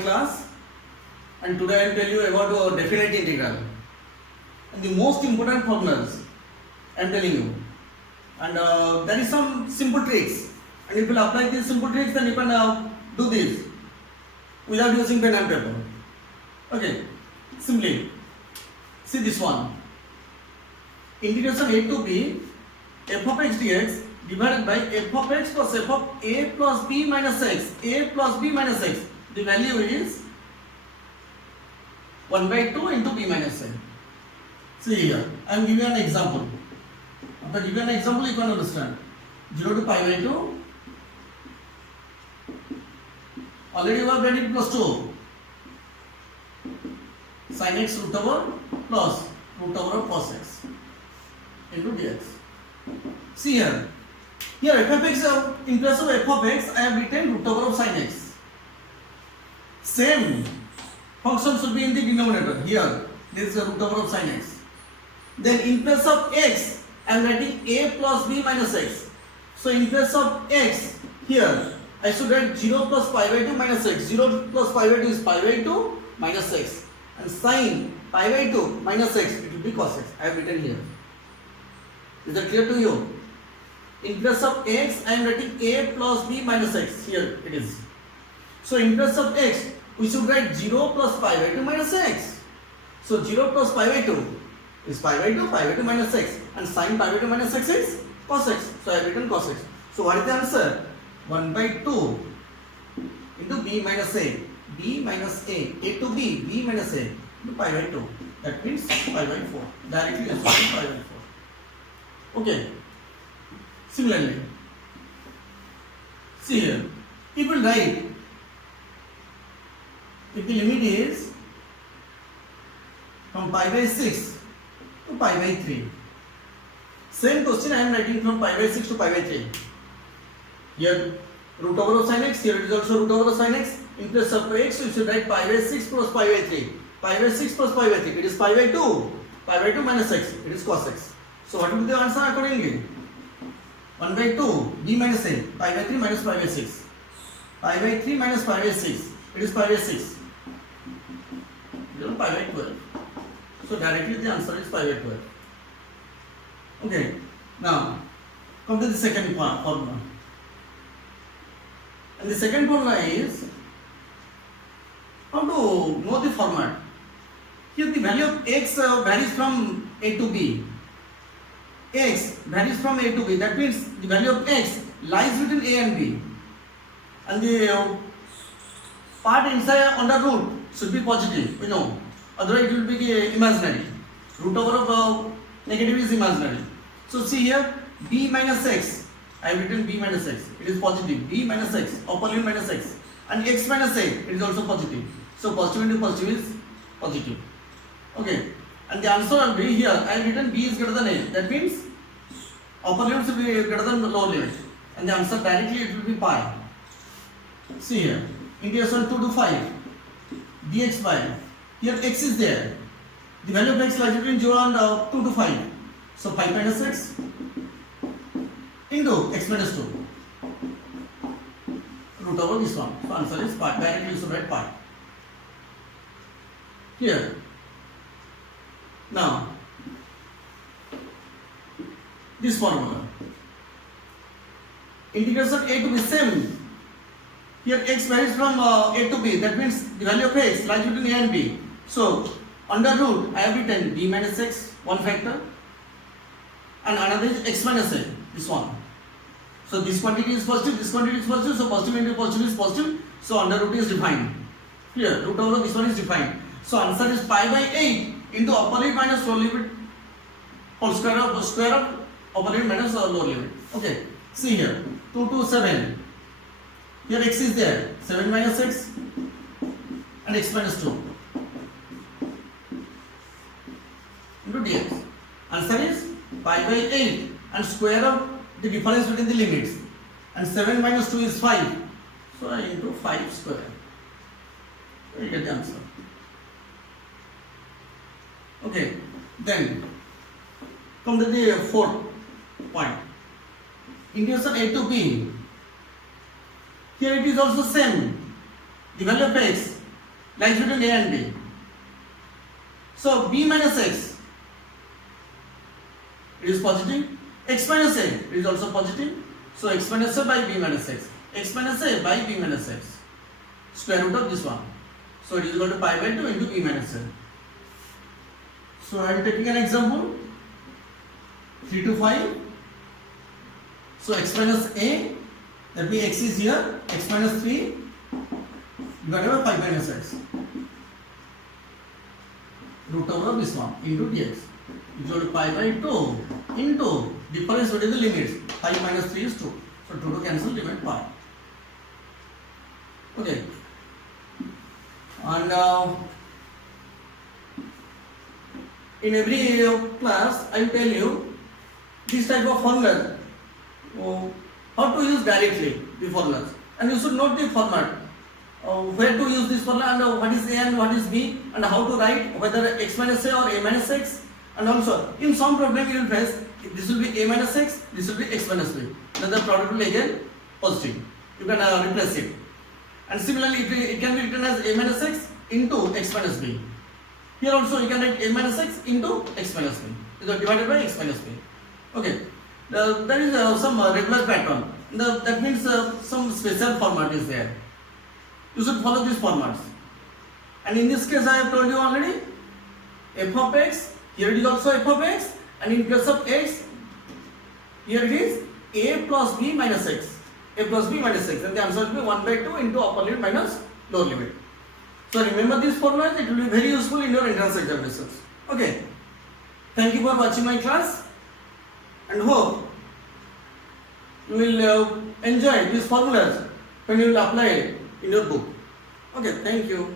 class, and today I will tell you about definite integral and the most important formulas I am telling you. And there is some simple tricks, and if you apply these simple tricks, then you can do this without using pen and paper. Okay, simply see this one. Integration a to b f of x dx divided by f of x plus f of a plus b minus x. A plus b minus x. The value is 1 by 2 into b minus a. See here, I am giving an example. After giving an example, you can understand. 0 to pi by 2. Already you have read it plus 2. Sin x root over plus root over of cos x into dx. See here. Here f of x, in place of f of x, I have written root over of sin x. Same function should be in the denominator. Here, this is the root over of sin x. Then in place of x, I am writing a plus b minus x. So in place of x, here I should write 0 plus pi by 2 minus x. 0 plus pi by 2 is pi by 2 minus x. And sin pi by 2 minus x, it will be cos x. I have written here. Is that clear to you? In place of x, I am writing a plus b minus x. Here it is. So in place of x, we should write 0 plus pi by 2 minus x. So 0 plus pi by 2 is pi by 2 minus x. And sin pi by 2 minus x is cos x. So I have written cos x. So what is the answer? 1 by 2 into b minus a. B minus a to b, b minus a into pi by 2. That means pi by 4. Directly answer is pi by 4. Okay. Similarly, see here, if we write, if the limit is from pi by 6 to pi by 3, same question I am writing from pi by 6 to pi by 3. Here root over of sin x, here it is also root over of sin x. In place of x, you should write pi by 6 plus pi by 3. Pi by 6 plus pi by 3, it is pi by 2. Pi by 2 minus x, it is cos x. So what will be the answer accordingly? 1 by 2, b minus a, pi by 3 minus pi by 6. Pi by 3 minus pi by 6, it is pi by 6. It is pi by 12. So directly the answer is pi by 12. Okay, now come to the second formula. And the second formula is how to know the format. Here the value of x varies from a to b. X varies from a to b. That means the value of x lies between a and b. And the part inside under root should be positive, we know. Otherwise it will be imaginary. Root over of negative is imaginary. So see here, b minus x. I have written b minus x. It is positive. b minus x, upper limit minus x. And x minus a, it is also positive. So positive into positive is positive. Okay. And the answer will be here. I have written b is greater than a. That means upper limit should be greater than the lower limit. And the answer directly it will be pi. See here. Integration 2 to 5 dx by. Here x is there. The value of x lies between 0 and 2 to 5. So 5 minus x into x minus 2. Root over this one. So answer is pi. Directly you should write pi. Here. Now, this formula. Integration a to b same. Here x varies from a to b. That means the value of x lies between a and b. So, under root I have written b minus x, one factor. And another is x minus a, this one. So, this quantity is positive, this quantity is positive. So, positive into positive is positive. So, under root is defined. Here, root over this one is defined. So, answer is pi by 8 into upper limit minus lower limit whole square of upper limit minus lower limit. Okay, see here 2 to 7. Here x is there, 7 minus x and x minus 2 into dx. Answer is pi by 8 and square of the difference between the limits. And 7 minus 2 is 5. So into 5 square. So you get the answer. Okay, then come to the fourth point. Integration a to b. Here it is also same. The value of x lies between A and B. So B minus X, it is positive. X minus A, it is also positive. So X minus A by B minus X. X minus A by B minus X. Square root of this one. So it is equal to pi by 2 into B minus A. So I am taking an example. 3 to 5. So X minus A, that means X is here. X minus 3 divided by 5 minus X. Root over this one into dx. Is equal to pi by 2 into difference between the limits. 5 minus 3 is 2. So 2 to cancel, limit pi. Okay. And in every class I will tell you this type of formula, how to use directly the formulas, and you should note the format, where to use this formula, and what is A and what is B, and how to write whether X minus A or A minus X. And also in some problem you will face this will be A minus X, this will be X minus B, then the product will be again positive. You can replace it. And similarly it can be written as A minus X into X minus B. Here also you can write A minus X into X minus B, divided by X minus B. Okay, there is some regular pattern. That means some special format is there. You should follow these formats. And in this case I have told you already, f of x, here it is also f of x, and in case of x, here it is a plus b minus x. A plus b minus x, and the answer will be 1 by 2 into upper limit minus lower limit. So remember these formulas, it will be very useful in your entrance examinations. Okay. Thank you for watching my class, and hope you will enjoy these formulas when you will apply it in your book. Okay, thank you.